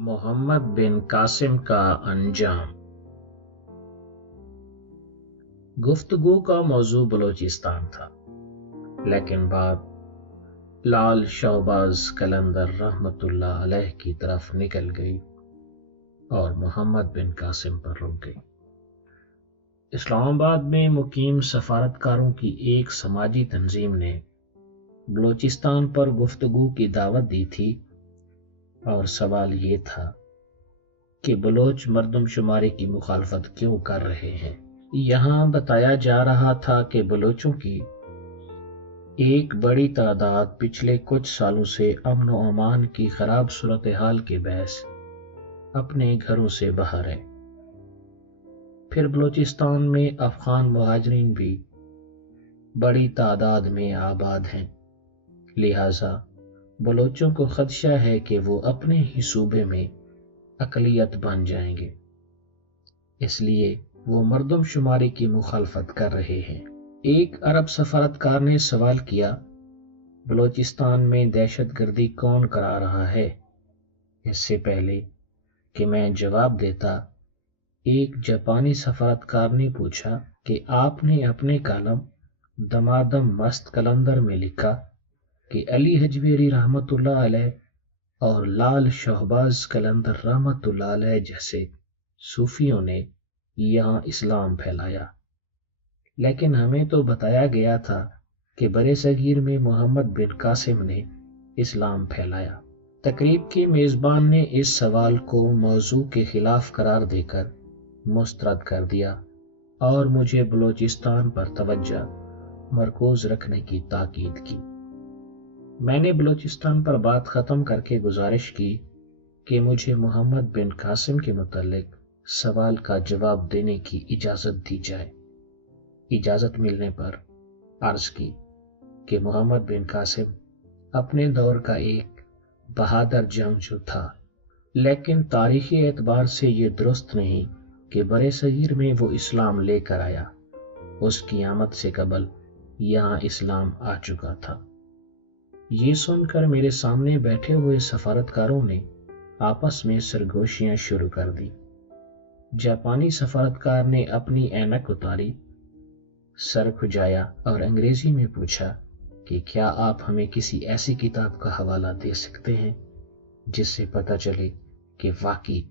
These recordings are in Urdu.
محمد بن قاسم کا انجام۔ گفتگو کا موضوع بلوچستان تھا، لیکن بات لال شہباز قلندر رحمت اللہ علیہ کی طرف نکل گئی اور محمد بن قاسم پر رک گئی۔ اسلام آباد میں مقیم سفارتکاروں کی ایک سماجی تنظیم نے بلوچستان پر گفتگو کی دعوت دی تھی، اور سوال یہ تھا کہ بلوچ مردم شماری کی مخالفت کیوں کر رہے ہیں۔ یہاں بتایا جا رہا تھا کہ بلوچوں کی ایک بڑی تعداد پچھلے کچھ سالوں سے امن و امان کی خراب صورتحال کے باعث اپنے گھروں سے باہر ہے۔ پھر بلوچستان میں افغان مہاجرین بھی بڑی تعداد میں آباد ہیں، لہٰذا بلوچوں کو خدشہ ہے کہ وہ اپنے ہی صوبے میں اقلیت بن جائیں گے، اس لیے وہ مردم شماری کی مخالفت کر رہے ہیں۔ ایک عرب سفارتکار نے سوال کیا، بلوچستان میں دہشت گردی کون کرا رہا ہے؟ اس سے پہلے کہ میں جواب دیتا، ایک جاپانی سفارتکار نے پوچھا کہ آپ نے اپنے کالم دمادم مست قلندر میں لکھا کہ علی حجویری رحمت اللہ علیہ اور لال شہباز قلندر رحمت اللہ علیہ جیسے صوفیوں نے یہاں اسلام پھیلایا، لیکن ہمیں تو بتایا گیا تھا کہ برِ صغیر میں محمد بن قاسم نے اسلام پھیلایا۔ تقریب کی میزبان نے اس سوال کو موضوع کے خلاف قرار دے کر مسترد کر دیا اور مجھے بلوچستان پر توجہ مرکوز رکھنے کی تاکید کی۔ میں نے بلوچستان پر بات ختم کر کے گزارش کی کہ مجھے محمد بن قاسم کے متعلق سوال کا جواب دینے کی اجازت دی جائے۔ اجازت ملنے پر عرض کی کہ محمد بن قاسم اپنے دور کا ایک بہادر جنگجو تھا، لیکن تاریخی اعتبار سے یہ درست نہیں کہ برِ صغیر میں وہ اسلام لے کر آیا۔ اس کی آمد سے قبل یہاں اسلام آ چکا تھا۔ یہ سن کر میرے سامنے بیٹھے ہوئے سفارتکاروں نے آپس میں سرگوشیاں شروع کر دی۔ جاپانی سفارتکار نے اپنی اینک اتاری، سر کھجایا اور انگریزی میں پوچھا کہ کیا آپ ہمیں کسی ایسی کتاب کا حوالہ دے سکتے ہیں جس سے پتہ چلے کہ واقعی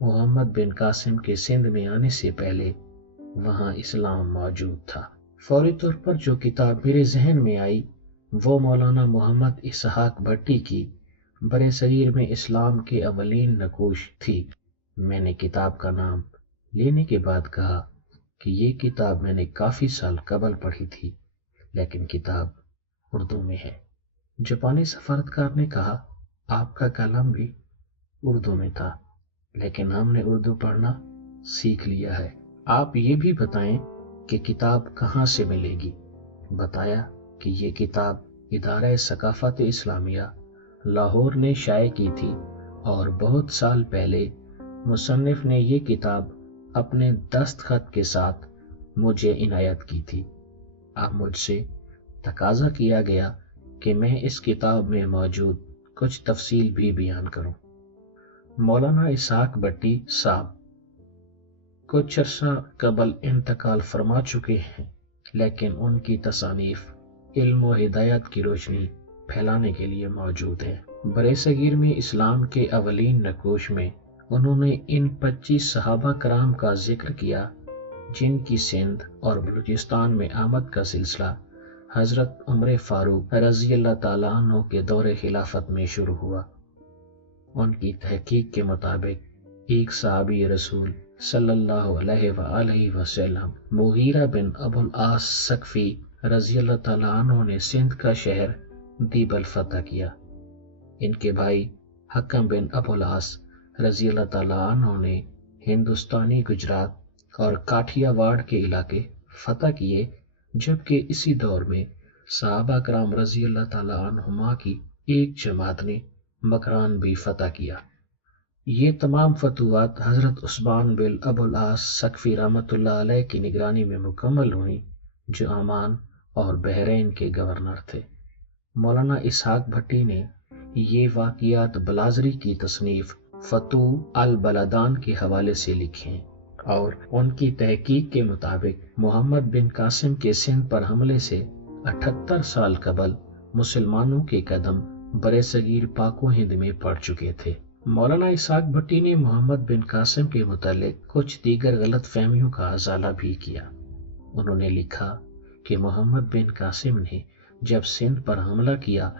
محمد بن قاسم کے سندھ میں آنے سے پہلے وہاں اسلام موجود تھا۔ فوری طور پر جو کتاب میرے ذہن میں آئی وہ مولانا محمد اسحاق بھٹی کی برِ صغیر میں اسلام کے اولین نقوش تھی۔ میں نے کتاب کا نام لینے کے بعد کہا کہ یہ کتاب میں نے کافی سال قبل پڑھی تھی، لیکن کتاب اردو میں ہے۔ جاپانی سفارتکار نے کہا، آپ کا کلام بھی اردو میں تھا، لیکن ہم نے اردو پڑھنا سیکھ لیا ہے۔ آپ یہ بھی بتائیں کہ کتاب کہاں سے ملے گی۔ بتایا کہ یہ کتاب ادارہ ثقافت اسلامیہ لاہور نے شائع کی تھی اور بہت سال پہلے مصنف نے یہ کتاب اپنے دستخط کے ساتھ مجھے عنایت کی تھی۔ اب مجھ سے تقاضا کیا گیا کہ میں اس کتاب میں موجود کچھ تفصیل بھی بیان کروں۔ مولانا اسحاق بھٹی صاحب کچھ عرصہ قبل انتقال فرما چکے ہیں، لیکن ان کی تصانیف علم و ہدایت کی روشنی پھیلانے کے لیے موجود ہیں۔ برِ صغیر میں اسلام کے اولین نقوش میں انہوں نے ان 25 صحابہ کرام کا ذکر کیا جن کی سندھ اور بلوچستان میں آمد کا سلسلہ حضرت عمر فاروق رضی اللہ تعالیٰ عنہ کے دور خلافت میں شروع ہوا۔ ان کی تحقیق کے مطابق ایک صحابی رسول صلی اللہ علیہ وآلہ وسلم مغیرہ بن ابو العاص ثقفی رضی اللہ تعالیٰ عنہ نے سندھ کا شہر دیبل فتح کیا۔ ان کے بھائی حکم بن ابو العاص رضی اللہ تعالیٰ عنہ نے ہندوستانی گجرات اور کاٹھیا واڑ کے علاقے فتح کیے، جبکہ اسی دور میں صحابہ کرام رضی اللہ تعالیٰ عنہما کی ایک جماعت نے مکران بھی فتح کیا۔ یہ تمام فتوحات حضرت عثمان بن ابو العاص ثقفی رحمۃ اللہ علیہ کی نگرانی میں مکمل ہوئیں، جو عمان اور بحرین کے گورنر تھے۔ مولانا اسحاق بھٹی نے یہ واقعات بلازری کی تصنیف فتو البلدان کے حوالے سے لکھے ہیں، اور ان کی تحقیق کے مطابق محمد بن قاسم کے سندھ پر حملے سے 78 سال قبل مسلمانوں کے قدم برصغیر پاک و ہند میں پڑ چکے تھے۔ مولانا اسحاق بھٹی نے محمد بن قاسم کے متعلق کچھ دیگر غلط فہمیوں کا ازالہ بھی کیا۔ انہوں نے لکھا کہ محمد بن قاسم نے جب سندھ پر حملہ کیا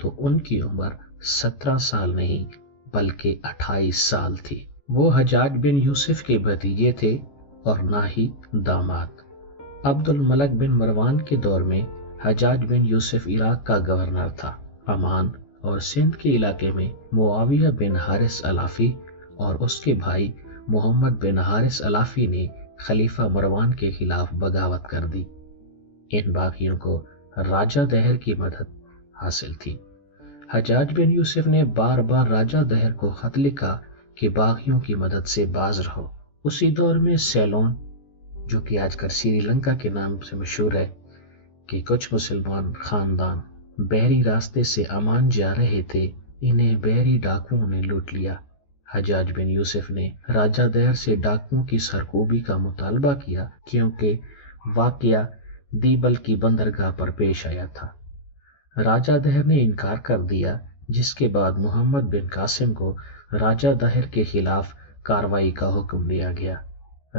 تو ان کی عمر 17 سال نہیں بلکہ 28 سال تھی۔ وہ حجاج بن یوسف کے بھتیجے تھے اور نہ ہی داماد۔ عبد الملک بن مروان کے دور میں حجاج بن یوسف عراق کا گورنر تھا۔ عمان اور سندھ کے علاقے میں معاویہ بن حارث علافی اور اس کے بھائی محمد بن حارث علافی نے خلیفہ مروان کے خلاف بغاوت کر دی۔ ان باغیوں کو راجہ دہر کی مدد حاصل تھی۔ حجاج بن یوسف نے بار بار راجہ دہر کو خط لکھا کہ باغیوں کی مدد سے باز رہو۔ اسی دور میں سیلون، جو کہ آج کل سری لنکا کے نام سے مشہور ہے، کہ کچھ مسلمان خاندان بحری راستے سے عمان جا رہے تھے، انہیں بحری ڈاکوؤں نے لوٹ لیا۔ حجاج بن یوسف نے راجہ دہر سے ڈاکوؤں کی سرکوبی کا مطالبہ کیا کیونکہ واقعہ دیبل کی بندرگاہ پر پیش آیا تھا۔ راجہ دہر نے انکار کر دیا، جس کے بعد محمد بن قاسم کو راجہ دہر کے خلاف کارروائی کا حکم دیا گیا۔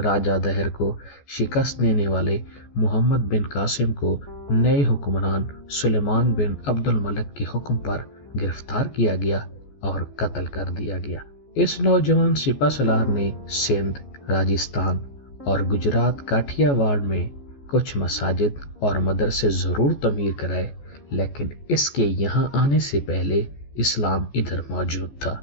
راجہ دہر کو شکست دینے والے محمد بن قاسم کو نئے حکمران سلیمان بن عبد الملک کے حکم پر گرفتار کیا گیا اور قتل کر دیا گیا۔ اس نوجوان سپہ سالار نے سندھ، راجستھان اور گجرات کاٹھیا واڑ میں کچھ مساجد اور مدرسے ضرور تعمیر کرائے، لیکن اس کے یہاں آنے سے پہلے اسلام ادھر موجود تھا۔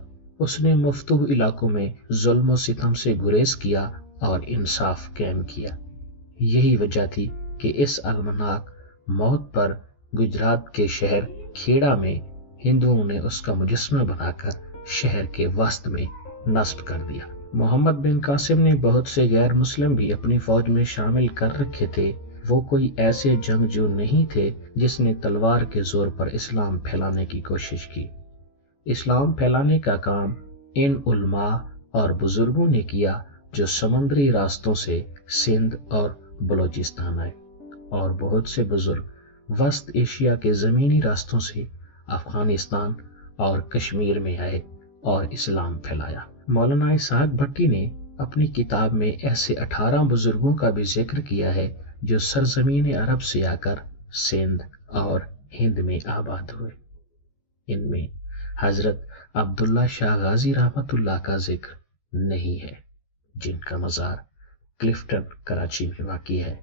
اس نے مفتوح علاقوں میں ظلم و ستم سے گریز کیا اور انصاف قائم کیا۔ یہی وجہ تھی کہ اس المناک موت پر گجرات کے شہر کھیڑا میں ہندوؤں نے اس کا مجسمہ بنا کر شہر کے وسط میں نصب کر دیا۔ محمد بن قاسم نے بہت سے غیر مسلم بھی اپنی فوج میں شامل کر رکھے تھے۔ وہ کوئی ایسے جنگجو نہیں تھے جس نے تلوار کے زور پر اسلام پھیلانے کی کوشش کی۔ اسلام پھیلانے کا کام ان علماء اور بزرگوں نے کیا جو سمندری راستوں سے سندھ اور بلوچستان آئے، اور بہت سے بزرگ وسط ایشیا کے زمینی راستوں سے افغانستان اور کشمیر میں آئے اور اسلام پھیلایا۔ مولانا اسحاق بھٹی نے اپنی کتاب میں ایسے 18 بزرگوں کا بھی ذکر کیا ہے جو سرزمین عرب سے آ کر سندھ اور ہند میں آباد ہوئے۔ ان میں حضرت عبداللہ شاہ غازی رحمۃ اللہ کا ذکر نہیں ہے، جن کا مزار کلفٹن کراچی میں واقع ہے،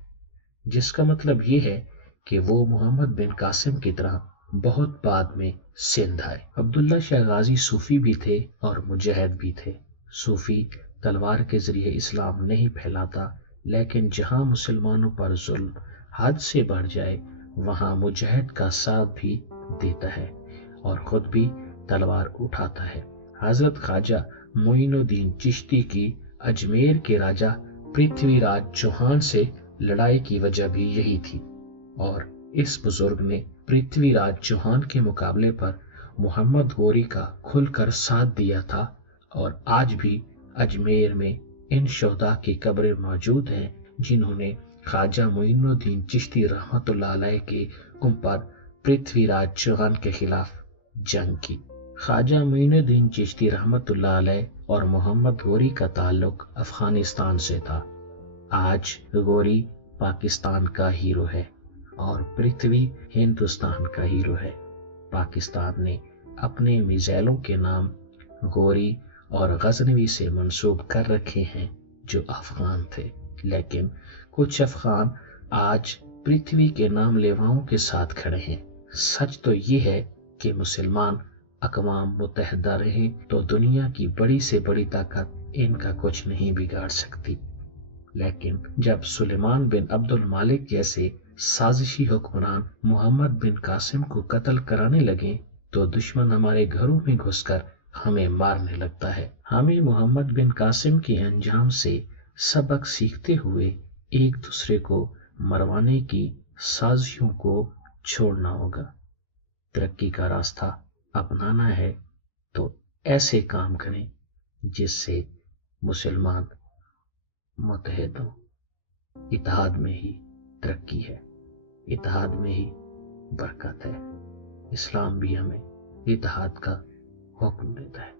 جس کا مطلب یہ ہے کہ وہ محمد بن قاسم کی طرح بہت بعد میں سندھ آئے۔ عبداللہ شاہ غازی صوفی بھی تھے اور مجاہد بھی تھے۔ صوفی تلوار کے ذریعے اسلام نہیں پھیلاتا، لیکن جہاں مسلمانوں پر ظلم حد سے بڑھ جائے وہاں مجاہد کا ساتھ بھی دیتا ہے اور خود بھی تلوار اٹھاتا ہے۔ حضرت خواجہ معین الدین چشتی کی اجمیر کے راجہ پرتھوی راج چوہان سے لڑائی کی وجہ بھی یہی تھی، اور اس بزرگ نے پرتھوی راج چوہان کے مقابلے پر محمد غوری کا کھل کر ساتھ دیا تھا، اور آج بھی اجمیر میں ان شہداء کی قبریں موجود ہیں جنہوں نے خواجہ معین الدین چشتی رحمۃ اللہ علیہ کے حکم پر پرتھوی راج چوہان کے خلاف جنگ کی۔ خواجہ معین الدین چشتی رحمۃ اللہ علیہ اور محمد غوری کا تعلق افغانستان سے تھا۔ آج غوری پاکستان کا ہیرو ہے اور پرتھوی ہندوستان کا ہیرو ہے۔ پاکستان نے اپنے میزائلوں کے نام غوری اور غزنوی سے منسوب کر رکھے ہیں جو افغان تھے، لیکن کچھ افغان آج پرتھوی کے نام لیواؤں کے ساتھ کھڑے ہیں۔ سچ تو یہ ہے کہ مسلمان اقوام متحدہ رہے تو دنیا کی بڑی سے بڑی طاقت ان کا کچھ نہیں بگاڑ سکتی، لیکن جب سلیمان بن عبد المالک جیسے سازشی حکمران محمد بن قاسم کو قتل کرانے لگے تو دشمن ہمارے گھروں میں گھس کر ہمیں مارنے لگتا ہے۔ ہمیں محمد بن قاسم کے انجام سے سبق سیکھتے ہوئے ایک دوسرے کو مروانے کی سازشوں کو چھوڑنا ہوگا۔ ترقی کا راستہ اپنانا ہے تو ایسے کام کریں جس سے مسلمان متحد ہوں۔ اتحاد میں ہی ترقی ہے، اتحاد میں ہی برکت ہے۔ اسلام بھی ہمیں اتحاد کا حکم دیتا ہے۔